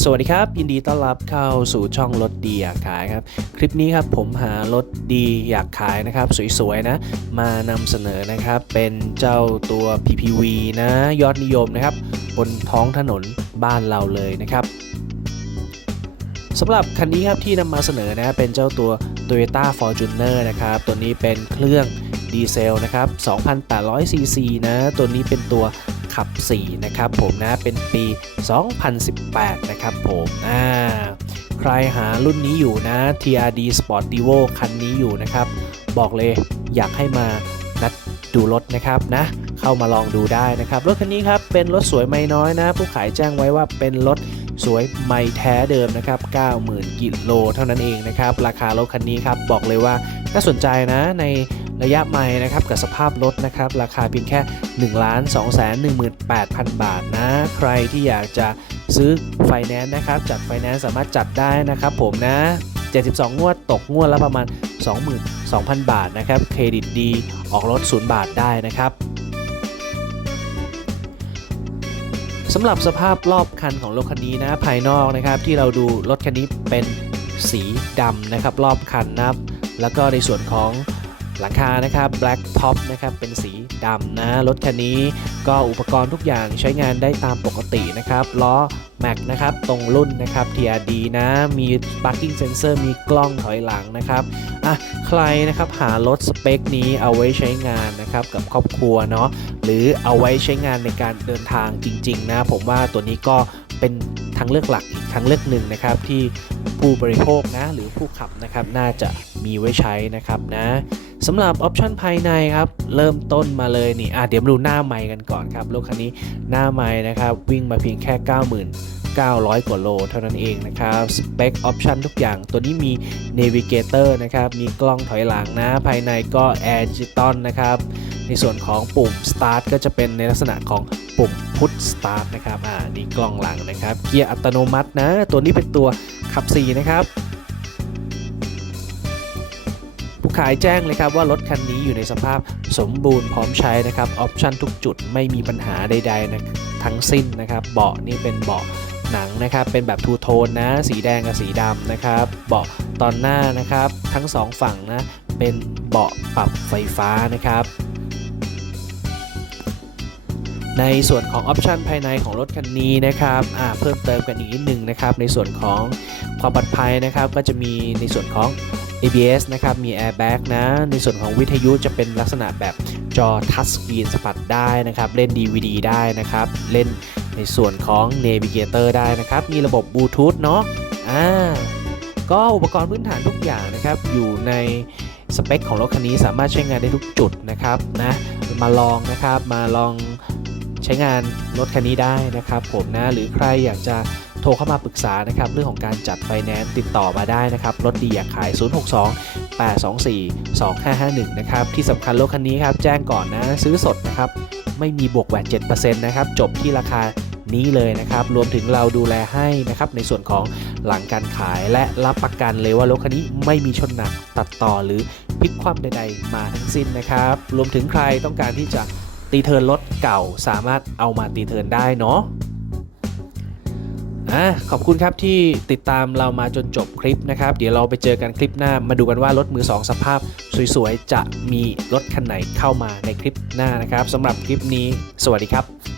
สวัสดีครับ ยินดีต้อนรับเข้าสู่ช่องรถดีอยากขายครับ คลิปนี้ครับผมหารถดีอยากขายนะครับ สวยๆนะ มานำเสนอนะครับ เป็นเจ้าตัว PPV นะ ยอดนิยมนะครับ บนท้องถนนบ้านเราเลยนะครับสำหรับคันนี้ครับที่นำมาเสนอนะเป็นเจ้าตัว Toyota Fortuner นะครับ ตัวนี้เป็นเครื่องดีเซลนะครับ 2,800ซีซีนะ ตัวนี้เป็นตัว ขับ 4 นะครับผมนะเป็นปี 2018 นะครับผมอ่าใครหารุ่นนี้อยู่นะ TRD Sportivo คันนี้อยู่นะครับ บอกเลยอยากให้มานัดดูรถนะครับนะเข้ามาลองดูได้นะครับ รถคันนี้ครับเป็นรถสวยไม่น้อยนะ ผู้ขายแจ้งไว้ว่าเป็นรถสวยไม่แท้เดิมนะครับ 90,000 กิโลเท่านั้นเองนะครับ ราคารถคันนี้ครับ บอกเลยว่าน่าสนใจนะใน ระยะใหม่นะครับกับสภาพรถนะครับราคาเพียงแค่ 1 2 1 8 0 0 0 บาทนะ ใครที่อยากจะซื้อไฟแนนซ์นะครับจัดไฟแนนซ์สามารถจัดได้นะครับผมนะ 72 งวดตกงวดละประมาณ 22,000 บาทนะครับเครดิตดีออกรถ 0 บาทได้นะครับสำหรับสภาพรอบคันของรถคันนี้นะภายนอกนะครับที่เราดูรถคันนี้เป็นสีดำนะครับรอบคันนะครับ แล้วก็ในส่วนของ หลังคานะครับ black top นะครับเป็นสีดำนะรถคันนี้ก็อุปกรณ์ทุกอย่างใช้งานได้ตามปกตินะครับล้อ Mac นะครับตรงรุ่นนะครับ TRD นะมี parking sensor มีกล้องถอยหลังนะครับอะใครนะครับหารถสเปคนี้เอาไว้ใช้งานนะครับกับครอบครัวเนาะหรือเอาไว้ใช้งานในการเดินทางจริง ๆ นะ ผมว่าตัวนี้ก็เป็นทางเลือกหลักอีกทางเลือกหนึ่งนะครับที่ผู้บริโภคนะหรือผู้ขับนะครับน่าจะมีไว้ใช้นะครับนะ สำหรับออปชันภายในครับ เริ่มต้นมาเลยนี่อะเดี๋ยวมาดูหน้าไมค์กันก่อนครับรถคันนี้หน้าไมค์นะครับ วิ่งมาเพียงแค่ 90,000 900 กว่าโล เท่านั้นเองนะครับ สเปค ออปชันทุกอย่าง ตัวนี้มี Navigator นะครับ มีกล้องถอยหลังนะ ภายในก็ Air Digital นะครับ ในส่วนของปุ่ม Start ก็จะเป็นในลักษณะของปุ่ม Push Start นะครับ อ่า นี่กล้องหลังนะครับ เกียร์อัตโนมัตินะ ตัวนี้เป็นตัวขับ 4 นะครับ ขายแจ้งเลยครับว่ารถคันนี้อยู่ในสภาพสมบูรณ์พร้อมใช้นะครับออปชันทุกจุดไม่มีปัญหาใดๆนะทั้งสิ้นนะครับเบาะนี่เป็นเบาะหนังนะครับเป็นแบบทูโทนนะ สีแดงกับสีดำนะครับเบาะตอนหน้านะครับทั้งสองฝั่งนะเป็นเบาะปรับไฟฟ้านะครับในส่วนของออปชันภายในของรถคันนี้นะครับอ่าเพิ่มเติมกันอีกนิดนึงนะครับ ในส่วนของความปลอดภัยนะครับ ก็จะมีในส่วนของ ABS นะครับ มี airbag นะ ในส่วนของวิทยุจะเป็นลักษณะแบบจอทัชสกรีนสัมผัสได้นะครับ เล่น DVD ได้นะครับ เล่นในส่วนของ Navigator ได้นะครับ มีระบบบลูทูธเนาะ อ่า ก็อุปกรณ์พื้นฐานทุกอย่างนะครับ อยู่ในสเปคของรถคันนี้สามารถใช้งานได้ทุกจุดนะครับนะ มาลองนะครับ มาลองใช้งานรถคันนี้ได้นะครับผมนะ หรือใครอยากจะ โทรเข้ามาปรึกษานะครับเรื่องของการจัดไฟแนนซ์ติดต่อมาได้นะครับรถดีอยากขาย 062 824 2551 นะครับที่สำคัญรถคันนี้ครับแจ้งก่อนนะซื้อสดนะครับไม่มีบวกแหวด7%นะครับจบที่ราคานี้เลยนะครับรวมถึงเราดูแลให้นะครับในส่วนของหลังการขายและรับประกันเลยว่ารถคันนี้ไม่มีชนหนักตัดต่อหรือพลิกคว่ำใดๆ มาทั้งสิ้นนะครับรวมถึงใครต้องการที่จะตีเทิร์นรถเก่าสามารถเอามาตีเทิร์นได้เนาะ อะขอบคุณครับที่ติดตามเรามาจนจบคลิปนะครับ เดี๋ยวเราไปเจอกันคลิปหน้ามาดูกันว่ารถมือ 2 สภาพ สวยๆ จะมีรถคันไหนเข้ามาในคลิปหน้านะครับสำหรับคลิปนี้ สวัสดีครับ